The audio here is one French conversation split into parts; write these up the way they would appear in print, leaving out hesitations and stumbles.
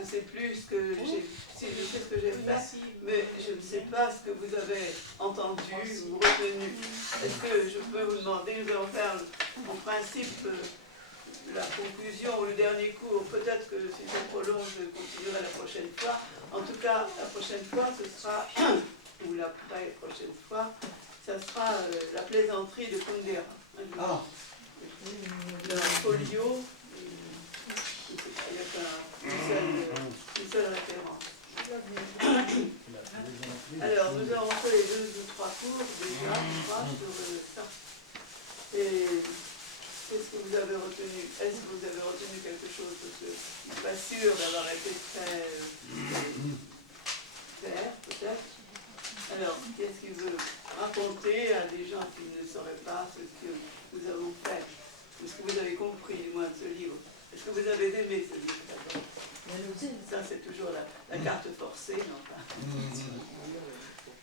ne sais plus ce que j'ai, si je sais ce que j'ai fait, mais je ne sais pas ce que vous avez entendu ou retenu. Est-ce que je peux vous demander, nous allons faire en principe la conclusion ou le dernier cours, peut-être que si ça prolonge, je continuerai la prochaine fois. En tout cas, la prochaine fois, ce sera, ou la prochaine fois, ça sera la plaisanterie de Kundera. Ah. Le folio, il n'y a qu'une seule référence. Alors, nous avons fait les 2 ou 3 cours déjà, je crois, sur ça. Et qu'est-ce que vous avez retenu? Est-ce que vous avez retenu quelque chose? Parce que je ne suis pas sûre d'avoir été très clair, peut-être. Alors, qu'est-ce qu'il veut raconter à des gens qui ne sauraient pas ce que nous avons fait? Est-ce que vous avez compris, du moins, de ce livre? Est-ce que vous avez aimé ce livre d'abord? Ça, c'est toujours la carte forcée, non pas.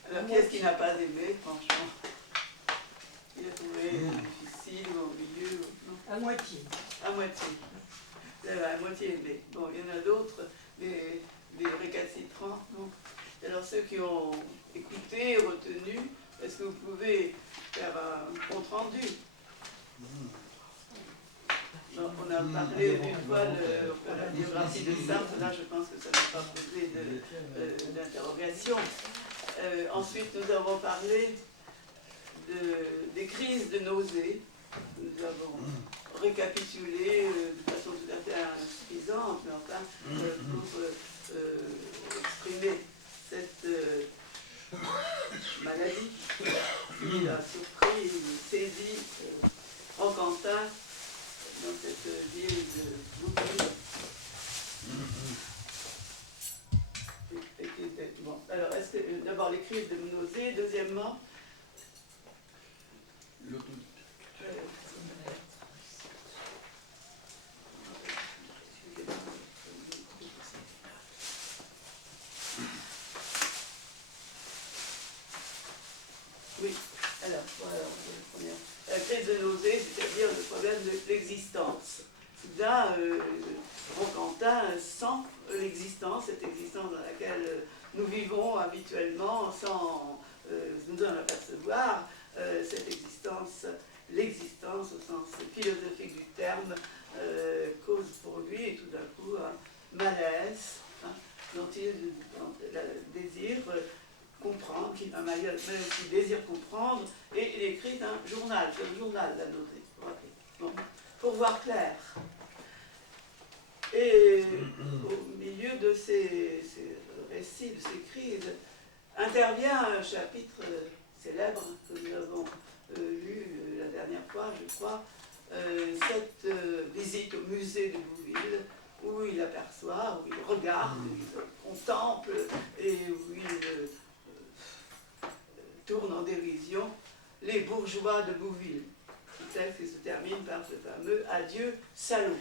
Alors, qu'est-ce qu'il n'a pas aimé, franchement? Il a trouvé difficile ou au milieu? Non? À moitié. À moitié. À moitié aimé. Bon, il y en a d'autres, des récalcitrants, non? Alors, ceux qui ont écouté, retenu, est-ce que vous pouvez faire un compte rendu? Donc, on a parlé une fois de la biographie de Sartre, là je pense que ça n'a pas posé d'interrogation. Ensuite, nous avons parlé des crises de nausée. Nous avons récapitulé de façon tout à fait insuffisante, mais enfin, pour exprimer cette maladie qui a surpris, saisi Roquentin dans cette ville de Bouville. Bon, alors, est-ce que d'abord les crises de nausée, deuxièmement, oui, alors, voilà, la crise de nausée, c'est-à-dire le problème de l'existence. Là, Roquentin sent l'existence, cette existence dans laquelle nous vivons habituellement sans nous en apercevoir, cette existence, l'existence au sens philosophique du terme, cause pour lui tout d'un coup un malaise, hein, dont il désire comprendre, un malaise qui désire comprendre, et il écrit un journal, c'est le journal de la nausée, bon, pour voir clair. Et au milieu de ces récits, de ces crises, intervient un chapitre célèbre que nous avons lu la dernière fois, je crois, cette visite au musée de Bouville, où il aperçoit, où il regarde, où il contemple, et où il tourne en dérision les bourgeois de Bouville. Le texte qui se termine par ce fameux « Adieu, salaud ».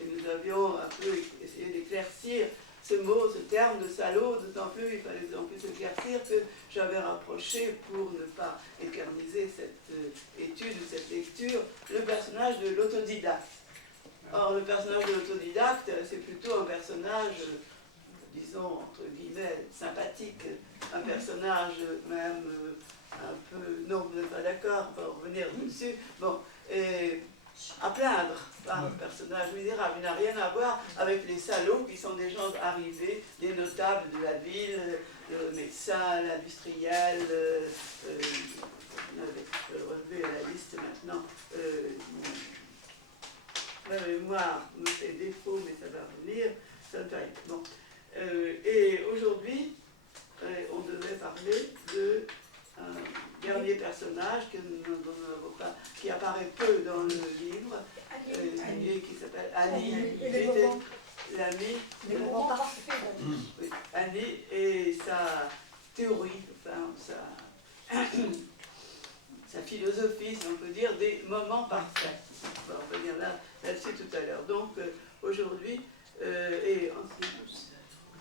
Et nous avions un peu essayé d'éclaircir ce mot, ce terme de salaud, d'autant plus, il fallait d'autant plus éclaircir que j'avais rapproché, pour ne pas éterniser cette étude, cette lecture, le personnage de l'autodidacte. Or, le personnage de l'autodidacte, c'est plutôt un personnage, disons, entre guillemets, sympathique, un personnage même un peu... Non, vous n'êtes pas d'accord, on va revenir dessus. Bon, et à plaindre, un personnage misérable. Il n'a rien à voir avec les salauds qui sont des gens arrivés, des notables de la ville, le médecin, l'industriel, je vais relever à la liste maintenant. Ma mémoire me fait défaut, mais ça va revenir, ça ne fait rien. Bon. Et aujourd'hui, on devait parler de un dernier personnage qui apparaît peu dans le livre, qui s'appelle Annie, l'amie, les moments parfaits. oui, Annie et sa théorie, enfin sa philosophie, si on peut dire, des moments parfaits. On va revenir là-dessus tout à l'heure. Donc aujourd'hui, et ensuite,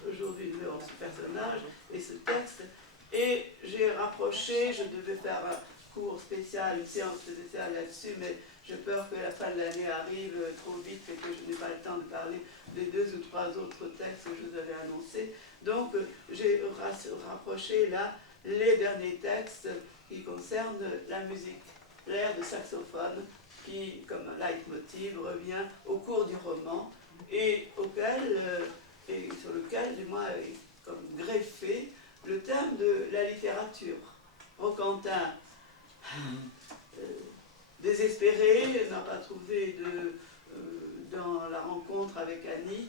aujourd'hui nous avons ce personnage et ce texte. Et j'ai rapproché, je devais faire un cours spécial, une séance spéciale là-dessus, mais j'ai peur que la fin de l'année arrive trop vite et que je n'ai pas le temps de parler des 2 ou 3 autres textes que je vous avais annoncés. Donc j'ai rapproché là les derniers textes qui concernent la musique, l'air de saxophone qui, comme un leitmotiv, revient au cours du roman et sur lequel, du moins, est comme greffé le thème de la littérature. Roquentin, désespéré, n'a pas trouvé dans la rencontre avec Annie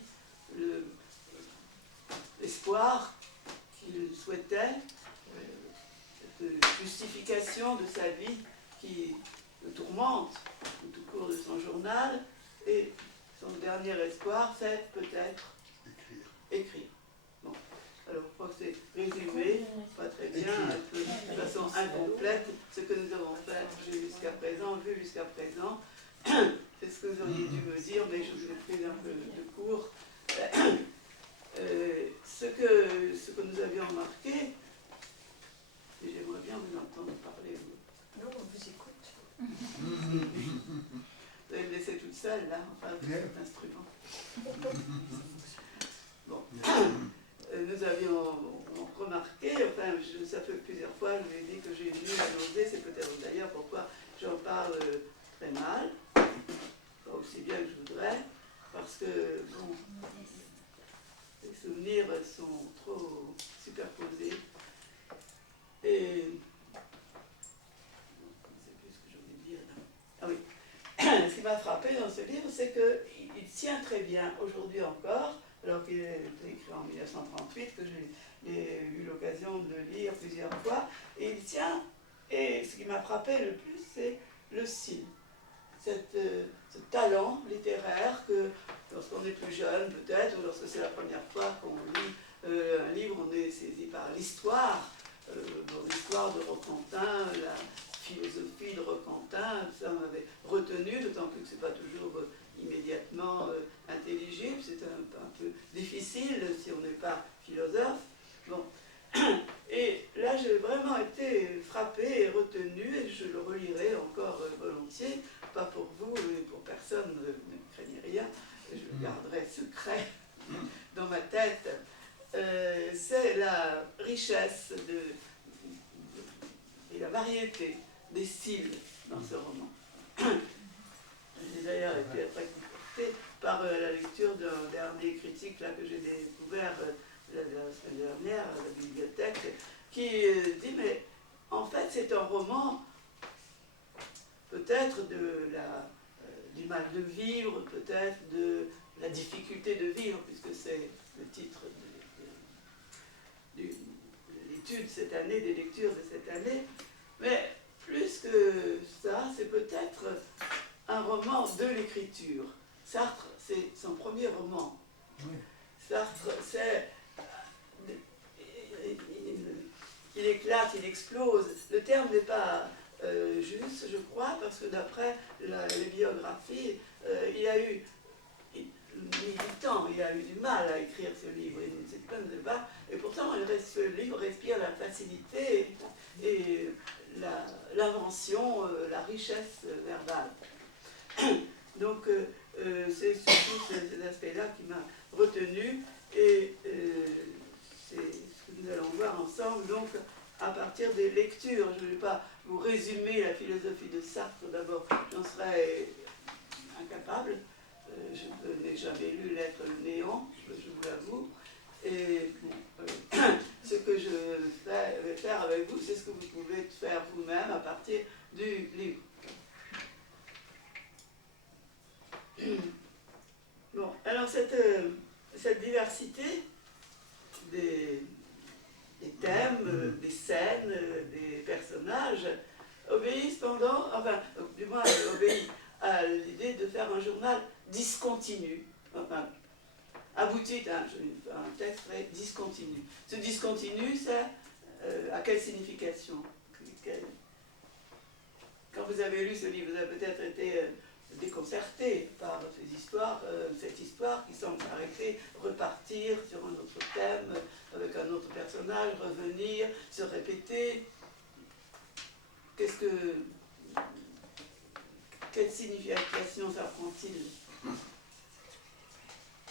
l'espoir qu'il souhaitait, cette justification de sa vie qui le tourmente tout au cours de son journal, et son dernier espoir, c'est peut-être écrire. Bon, alors je crois que c'est résumé, pas très bien, un peu, de façon incomplète, ce que nous avons fait jusqu'à présent, vu jusqu'à présent. C'est ce que vous auriez dû me dire, mais je vous ai pris un peu de cours. Ce que nous avions remarqué, et j'aimerais bien vous entendre parler. Non, on vous écoute. Vous allez me laisser toute seule, là, enfin, avec cet instrument. Bon. Nous avions remarqué, enfin, ça fait plusieurs fois, je vous ai dit que j'ai lu la nausée, c'est peut-être d'ailleurs pourquoi j'en parle très mal, pas aussi bien que je voudrais, parce que, bon, les souvenirs sont trop superposés. Et je ne sais plus ce que je voulais dire là. Ah oui. Ce qui m'a frappé dans ce livre, c'est qu'il tient très bien aujourd'hui encore, alors qu'il est écrit en 1938, que j'ai eu l'occasion de lire plusieurs fois, et il tient, et ce qui m'a frappé le plus, c'est le style. Ce talent littéraire que, lorsqu'on est plus jeune peut-être, ou lorsque c'est la première fois qu'on lit un livre, on est saisi par l'histoire, l'histoire de Roquentin, la philosophie de Roquentin, ça m'avait retenu, d'autant plus que ce n'est pas toujours immédiatement intelligible, c'est un peu difficile si on n'est pas philosophe. Bon. Et là, j'ai vraiment été frappée et retenue, et je le relirai encore volontiers, pas pour vous et pour personne, ne craignez rien, je le garderai secret dans ma tête. C'est la richesse et la variété des styles dans ce roman. J'ai d'ailleurs été très confortée par la lecture d'un dernier critique là, que j'ai découvert la semaine dernière à la bibliothèque, qui dit, mais en fait c'est un roman peut-être du mal de vivre, peut-être de la difficulté de vivre, puisque c'est le titre de l'étude cette année, des lectures de cette année, mais plus que ça, c'est peut-être un roman de l'écriture. Sartre, c'est son premier roman. Oui. Sartre, il éclate, il explose. Le terme n'est pas juste, je crois, parce que d'après les biographies, il a eu du temps, il a eu du mal à écrire ce livre, c'est plein de débats, et pourtant ce livre respire la facilité et l'invention, la richesse verbale. Donc c'est surtout ces aspects-là qui m'a retenu, et c'est ce que nous allons voir ensemble, donc à partir des lectures. Je ne vais pas vous résumer la philosophie de Sartre, d'abord, j'en serais incapable. Je n'ai jamais lu L'être le néant, je vous l'avoue. Et bon, ce que je vais faire avec vous, c'est ce que vous pouvez faire vous-même à partir du livre. Bon, alors cette diversité des thèmes, des scènes, des personnages, obéit cependant, enfin, du moins obéit à l'idée de faire un journal discontinu, enfin, aboutit à un texte très discontinu. Ce discontinu, c'est à quelle signification? Quand vous avez lu ce livre, vous avez peut-être été déconcerté par cette histoire qui semble s'arrêter, repartir sur un autre thème, avec un autre personnage, revenir, se répéter. Quelle signification ça prend-il?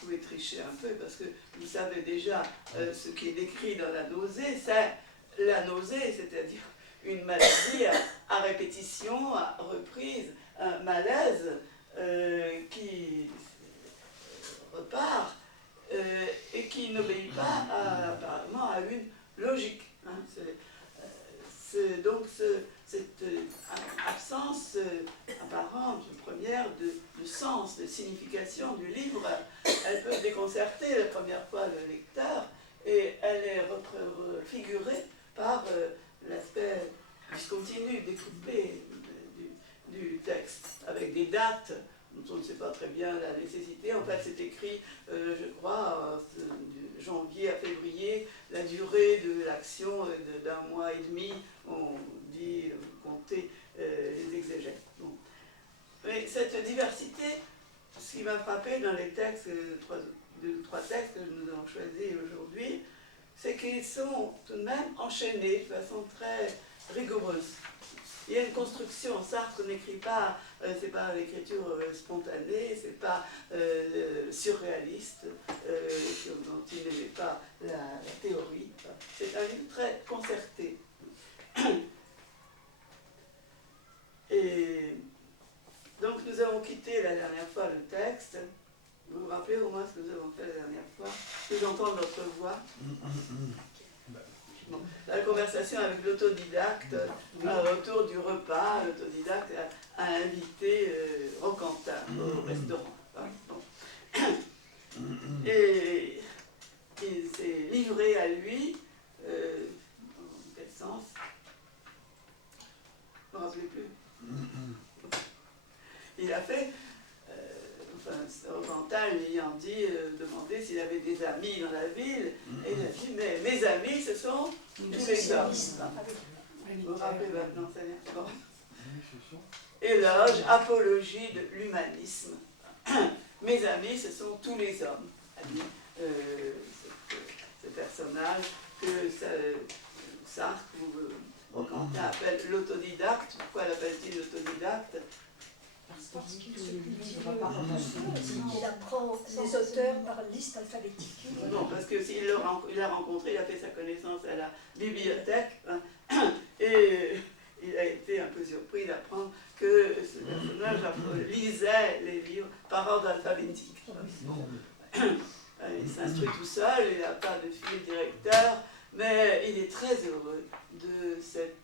pouvez tricher un peu parce que vous savez déjà ce qui est décrit dans la nausée, c'est la nausée, c'est-à-dire une maladie à répétition, à reprise, un malaise qui repart et qui n'obéit pas apparemment à une logique. Hein. Donc cette absence apparente, première, de sens, de signification du livre, elle peut déconcerter la première fois le lecteur et elle est figurée par l'aspect discontinu, découpé du texte, avec des dates dont on ne sait pas très bien la nécessité. En fait, c'est écrit, je crois, de janvier à février, la durée de l'action d'un mois et demi, on dit, compter les exégètes. Bon. Mais cette diversité, ce qui m'a frappé dans les textes, trois textes que nous avons choisis aujourd'hui, c'est qu'ils sont tout de même enchaînés de façon très rigoureuse. Il y a une construction. Sartre n'écrit pas, c'est pas l'écriture spontanée, c'est pas surréaliste, dont il n'aimait pas la théorie. C'est un livre très concerté. Et donc nous avons quitté la dernière fois le texte. Vous vous rappelez au moins ce que nous avons fait la dernière fois? Que j'entends votre voix. Bon. La conversation avec l'autodidacte, autour du repas, l'autodidacte a invité Roquentin au restaurant. Bon. Et il s'est livré à lui, dans quel sens? Je ne me rappelez plus. Il a fait, Roquentin lui ayant dit, demandé s'il avait des amis dans la ville, et il a dit, mais mes amis, ce sont tous les hommes. Vous vous rappelez maintenant, ça vient. Bon. Éloge, apologie de l'humanisme. Mes amis, ce sont tous les hommes, a dit ce personnage que Sartre ou Roquentin appelle l'autodidacte. Pourquoi l'appelle-t-il l'autodidacte? Parce qu'il se cultive par il apprend les auteurs par liste alphabétique. Non, parce que s'il l'a rencontré, il a fait sa connaissance à la bibliothèque, hein, et il a été un peu surpris d'apprendre que ce personnage lisait les livres par ordre alphabétique. Il s'instruit tout seul, il n'a pas de fil directeur, mais il est très heureux de cette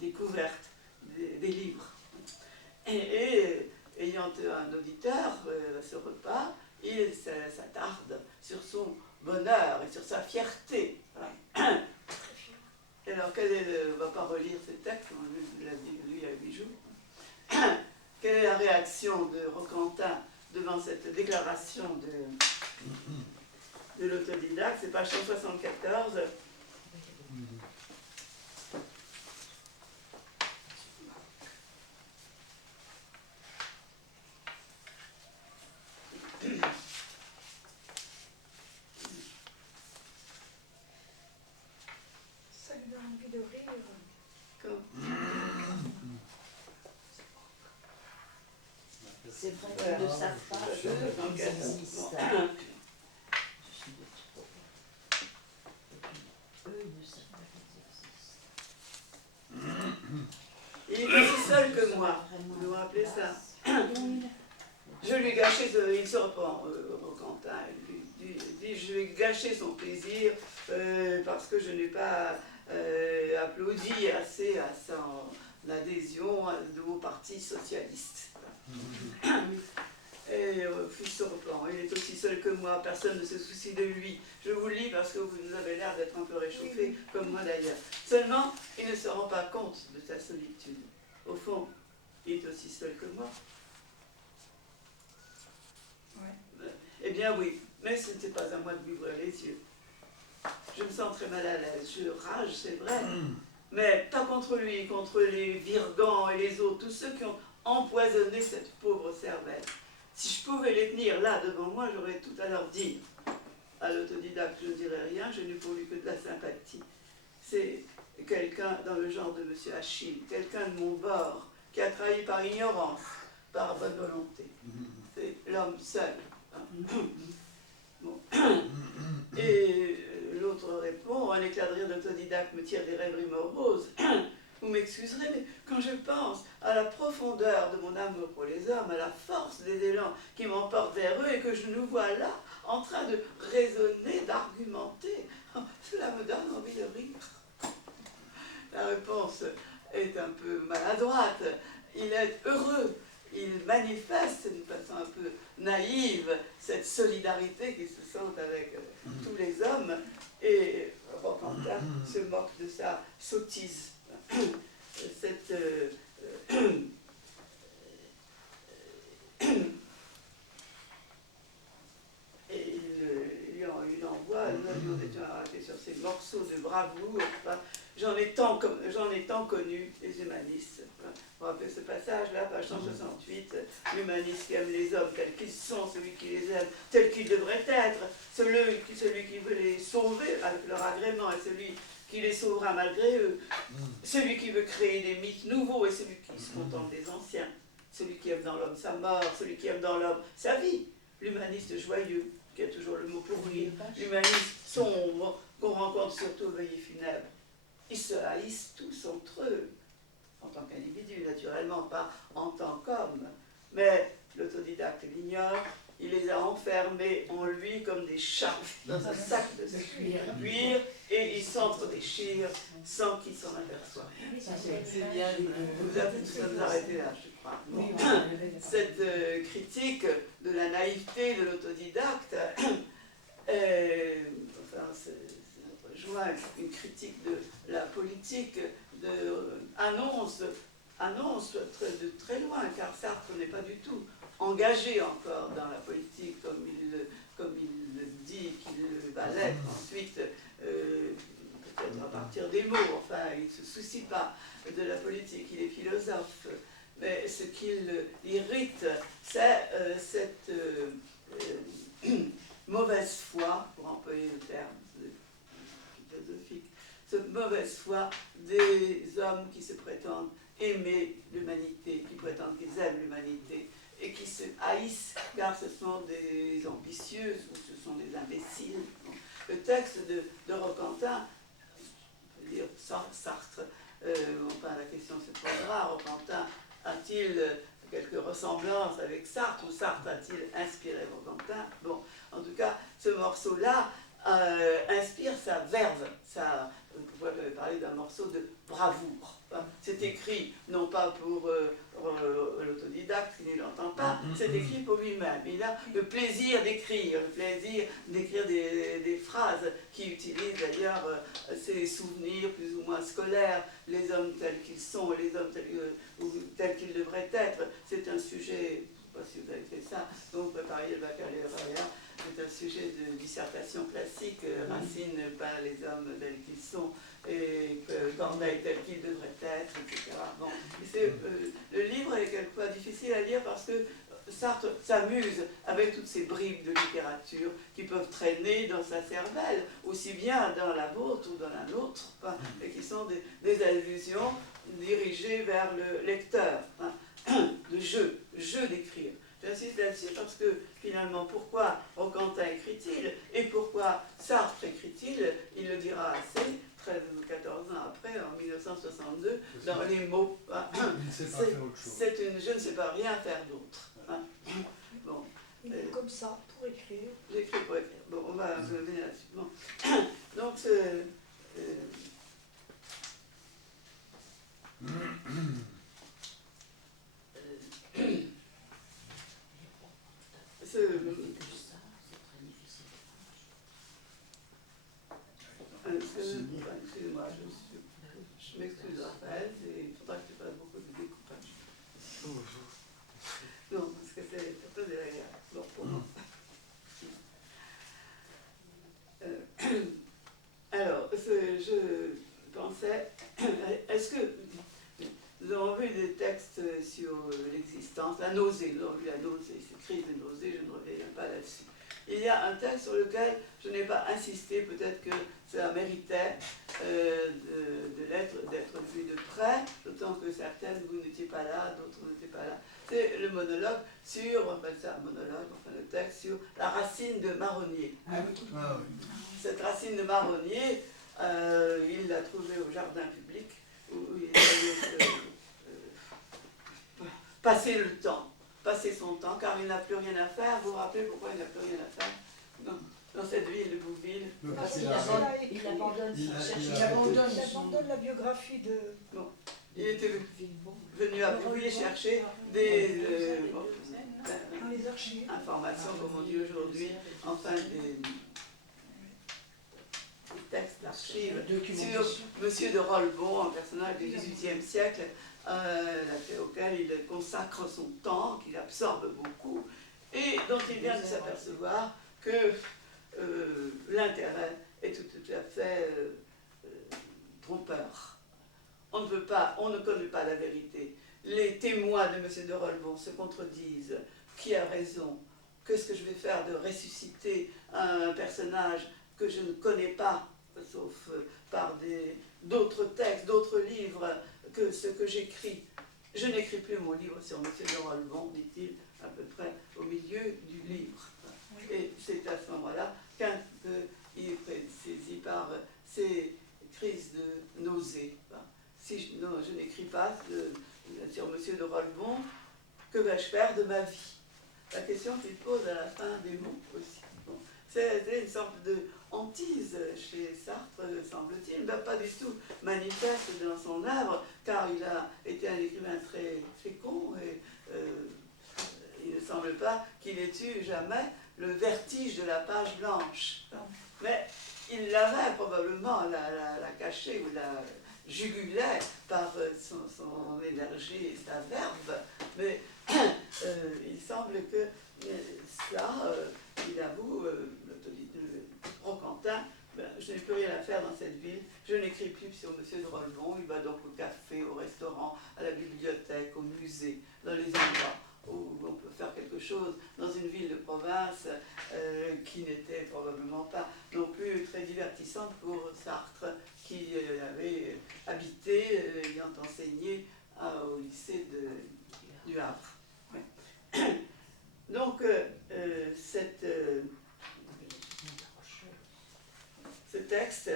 découverte des livres. Et ayant un auditeur à ce repas, il s'attarde sur son bonheur et sur sa fierté. Voilà. Et alors, on ne va pas relire ces textes, on l'a lu il y a 8 jours. Quelle est la réaction de Roquentin devant cette déclaration de l'autodidacte? C'est page 174. Ça lui donne envie de rire. C'est vrai qu'ils ne savent pas, eux, qu'ils existent. Eux ne savent pas qu'ils existent. Il est aussi seul que moi. Vous vous rappelez ça? Je lui ai gâché, il se reprend, Roquentin, il dit, je lui ai gâché son plaisir parce que je n'ai pas applaudi assez à son adhésion au Parti socialiste. Et il se reprend, il est aussi seul que moi, personne ne se soucie de lui. Je vous lis parce que vous avez l'air d'être un peu réchauffé, comme moi d'ailleurs. Seulement, il ne se rend pas compte de sa solitude. Au fond, il est aussi seul que moi. Ouais. Eh bien oui, mais ce n'était pas à moi de lui ouvrir les yeux. Je me sens très mal à l'aise, je rage, c'est vrai, mais pas contre lui, contre les Virgans et les autres, tous ceux qui ont empoisonné cette pauvre cervelle. Si je pouvais les tenir là devant moi, j'aurais tout à leur dire. À l'autodidacte, je ne dirais rien, je n'ai pour lui que de la sympathie. C'est quelqu'un dans le genre de M. Achille, quelqu'un de mon bord, qui a trahi par ignorance, par bonne volonté. C'est l'homme seul. Bon. Et l'autre répond, un éclat de rire d'autodidacte me tire des rêveries moroses. Vous m'excuserez, mais quand je pense à la profondeur de mon amour pour les hommes, à la force des élans qui m'emportent vers eux et que je nous vois là, en train de raisonner, d'argumenter, cela me donne envie de rire. La réponse est un peu maladroite. Il est heureux. Il manifeste d'une façon un peu naïve cette solidarité qui se sent avec tous les hommes. Et Roquentin se moque de sa sottise. Cette, et il envoie, nous étions arrêtés sur ces morceaux de bravoure. Enfin, j'en ai tant connu les humanistes. Vous vous rappelez ce passage-là, page 168, l'humaniste qui aime les hommes tels qu'ils sont, celui qui les aime tels qu'ils devraient être, celui qui veut les sauver avec leur agrément et celui qui les sauvera malgré eux, celui qui veut créer des mythes nouveaux et celui qui se contente des anciens, celui qui aime dans l'homme sa mort, celui qui aime dans l'homme sa vie, l'humaniste joyeux, qui a toujours le mot pour rire, l'humaniste sombre, qu'on rencontre surtout aux veillées funèbres. Ils se haïssent tous entre eux, en tant qu'individu, naturellement, pas en tant qu'homme. Mais l'autodidacte l'ignore, il les a enfermés en lui comme des chats dans un sac de cuir et ils s'entre-déchirent sans qu'ils s'en aperçoivent. Vous avez tout ça nous arrêter là, je crois. Bon. Cette critique de la naïveté de l'autodidacte, rejoint une critique de la politique, annonce de très loin, car Sartre n'est pas du tout engagé encore dans la politique comme il le dit qu'il va l'être ensuite, peut-être à partir des mots, enfin il ne se soucie pas de la politique, il est philosophe, mais ce qui l'irrite, c'est cette mauvaise foi, pour employer le terme philosophique, cette mauvaise foi des hommes qui se prétendent aimer l'humanité, qui prétendent qu'ils aiment l'humanité, et qui se haïssent car ce sont des ambitieuses ou ce sont des imbéciles. Le texte de Roquentin, on peut dire Sartre, enfin la question se posera, Roquentin a-t-il quelques ressemblances avec Sartre ou Sartre a-t-il inspiré Roquentin? Bon, en tout cas, ce morceau-là inspire sa verve, on pourrait parler d'un morceau de bravoure. C'est écrit non pas pour l'autodidacte qui ne l'entend pas, c'est écrit pour lui-même. Il a le plaisir d'écrire, des phrases qui utilisent d'ailleurs ses souvenirs plus ou moins scolaires, les hommes tels qu'ils sont et les hommes tels qu'ils devraient être. C'est un sujet, je ne sais pas si vous avez fait ça, donc vous prépariez le baccalauréat. C'est un sujet de dissertation classique, Racine peint les hommes tels qu'ils sont, et Corneille tel qu'il devrait être, etc. Bon. Le livre est quelquefois difficile à lire parce que Sartre s'amuse avec toutes ces bribes de littérature qui peuvent traîner dans sa cervelle, aussi bien dans la vôtre ou dans la nôtre, et qui sont des allusions dirigées vers le lecteur, de jeu d'écrire. J'insiste là-dessus parce que finalement, pourquoi Roquentin écrit-il et pourquoi Sartre écrit-il, il le dira assez, 13 ou 14 ans après, en 1962, dans les mots. Je ne sais pas rien faire d'autre. Bon. Il est comme ça, pour écrire. J'écris pour écrire. Bon, on va revenir là-dessus. Bon. Donc, excusez-moi, je m'excuse Raphaël, il faudra que tu fasses beaucoup de découpage. Non, parce que c'est très désagréable. Bon, pour moi. Alors, je pensais, est-ce que nous avons vu des textes sur l'existence, la nausée, nous avons vu la nausée, cette crise de nausée, je ne reviens pas là-dessus. Il y a un texte sur lequel je n'ai pas insisté, peut-être que ça méritait d'être vu de près, d'autant que certaines, vous n'étiez pas là, d'autres n'étaient pas là. c'est le monologue sur, on appelle ça un monologue, enfin le texte sur la racine de marronnier. Ah oui. Cette racine de marronnier, il l'a trouvée au jardin public, où il allait passer le temps, passer son temps, car il n'a plus rien à faire. Vous vous rappelez pourquoi il n'a plus rien à faire dans cette ville de Bouville? Parce qu'il il abandonne il abandonne la biographie de... Il était venu à Bouville chercher des dans les archives. informations, comme on dit aujourd'hui, enfin des textes d'archives sur Monsieur de Rolbon, un personnage du XVIIIe siècle, auquel il consacre son temps, qu'il absorbe beaucoup, et dont il vient de s'apercevoir que l'intérêt est tout à fait trompeur. On ne connaît pas la vérité. Les témoins de M. de Rolbon se contredisent. Qui a raison? Qu'est-ce que je vais faire de ressusciter un personnage que je ne connais pas, sauf par d'autres textes, d'autres livres que ce que j'écris? Je n'écris plus mon livre sur M. de Rolbon, dit-il, à peu près au milieu du livre. Et c'est à ce moment-là qu'il est saisi par ces crises de nausée. Si je n'écris pas sur M. de Rolbon, que vais-je faire de ma vie? La question qu'il pose à la fin des mots aussi. Bon. C'est une sorte de hantise chez Sartre, semble-t-il, mais pas du tout manifeste dans son œuvre, car il a été un écrivain très fécond et il ne semble pas qu'il ait eu jamais le vertige de la page blanche. Mais il l'avait probablement, la cachée ou la jugulait par son énergie et sa verve, mais il semble que cela, il avoue, le Roquentin, je n'ai plus rien à faire dans cette ville, je n'écris plus sur M. de Rolbon, il va donc au café, au restaurant, à la bibliothèque, au musée, dans les endroits où on peut faire quelque chose dans une ville de province qui n'était probablement pas non plus très divertissante pour Sartre, qui avait habité, ayant enseigné au lycée du Havre. Ouais. Donc, ce texte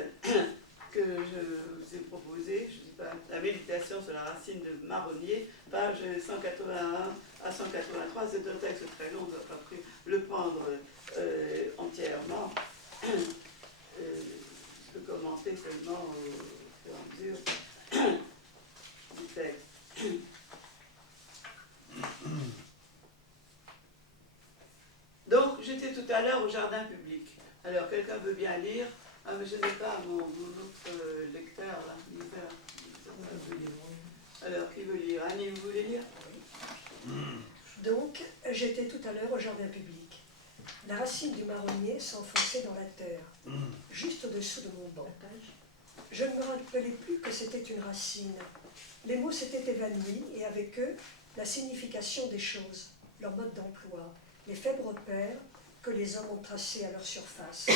que je vous ai proposé, je dis pas, la méditation sur la racine de marronnier, page 181 à 183, c'est un texte très long, on ne va pas le prendre entièrement. Je peux commenter seulement au fur et à mesure du texte. Donc, j'étais tout à l'heure au jardin public. Alors, quelqu'un veut bien lire? Ah, mais je n'ai pas mon autre lecteur, là, liseur. Alors, qui veut lire? Annie, vous voulez lire? Donc, j'étais tout à l'heure au jardin public. La racine du marronnier s'enfonçait dans la terre, juste au-dessous de mon banc. Je ne me rappelais plus que c'était une racine. Les mots s'étaient évanouis, et avec eux, la signification des choses, leur mode d'emploi, les faibles repères que les hommes ont tracés à leur surface.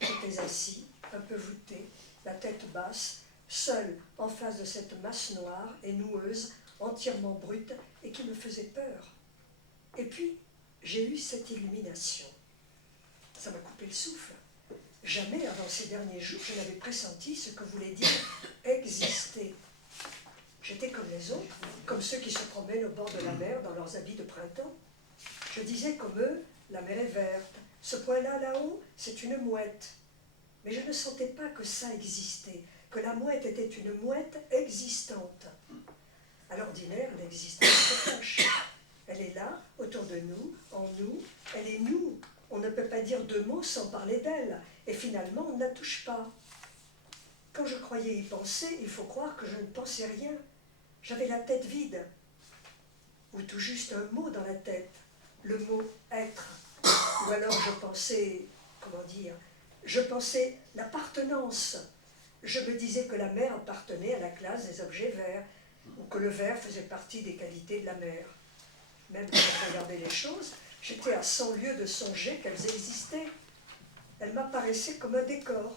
J'étais assis, un peu voûté, la tête basse, seul en face de cette masse noire et noueuse, entièrement brute, et qui me faisait peur. Et puis, j'ai eu cette illumination. Ça m'a coupé le souffle. Jamais avant ces derniers jours, je n'avais pressenti ce que voulait dire exister. J'étais comme les autres, comme ceux qui se promènent au bord de la mer dans leurs habits de printemps. Je disais comme eux, la mer est verte, ce point-là, là-haut, c'est une mouette. Mais je ne sentais pas que ça existait, que la mouette était une mouette existante. À l'ordinaire, l'existence se cache. Elle est là, autour de nous, en nous, elle est nous. On ne peut pas dire deux mots sans parler d'elle, et finalement, on ne la touche pas. Quand je croyais y penser, il faut croire que je ne pensais rien. J'avais la tête vide, ou tout juste un mot dans la tête, le mot « être ». Ou alors je pensais, comment dire, je pensais l'appartenance. Je me disais que la mer appartenait à la classe des objets verts, ou que le vert faisait partie des qualités de la mer. Même quand je regardais les choses, j'étais à 100 lieues de songer qu'elles existaient. Elles m'apparaissaient comme un décor.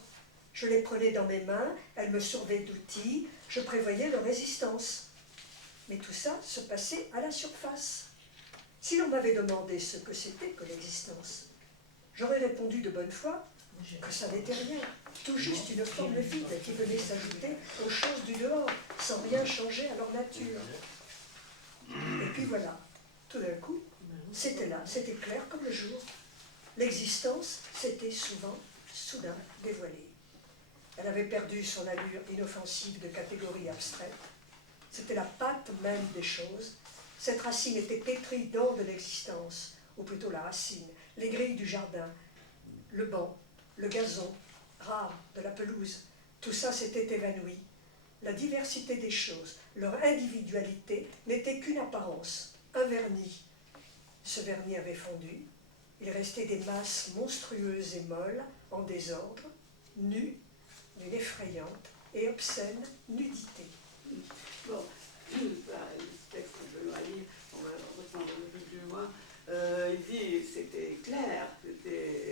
Je les prenais dans mes mains, elles me servaient d'outils, je prévoyais leur existence. Mais tout ça se passait à la surface. Si l'on m'avait demandé ce que c'était que l'existence, j'aurais répondu de bonne foi que ça n'était rien, tout juste une forme vide qui venait s'ajouter aux choses du dehors, sans rien changer à leur nature. Et puis voilà, tout d'un coup, c'était là, c'était clair comme le jour. L'existence s'était soudain dévoilée. Elle avait perdu son allure inoffensive de catégorie abstraite. C'était la pâte même des choses. Cette racine était pétrie d'or de l'existence, ou plutôt la racine, les grilles du jardin, le banc, le gazon, rare de la pelouse. Tout ça s'était évanoui. La diversité des choses, leur individualité, n'était qu'une apparence, un vernis. Ce vernis avait fondu. Il restait des masses monstrueuses et molles, en désordre, nues, d'une effrayante et obscène nudité. Bon, le texte un peu loin à lire, on va reprendre un peu plus loin. Il dit c'était clair, c'était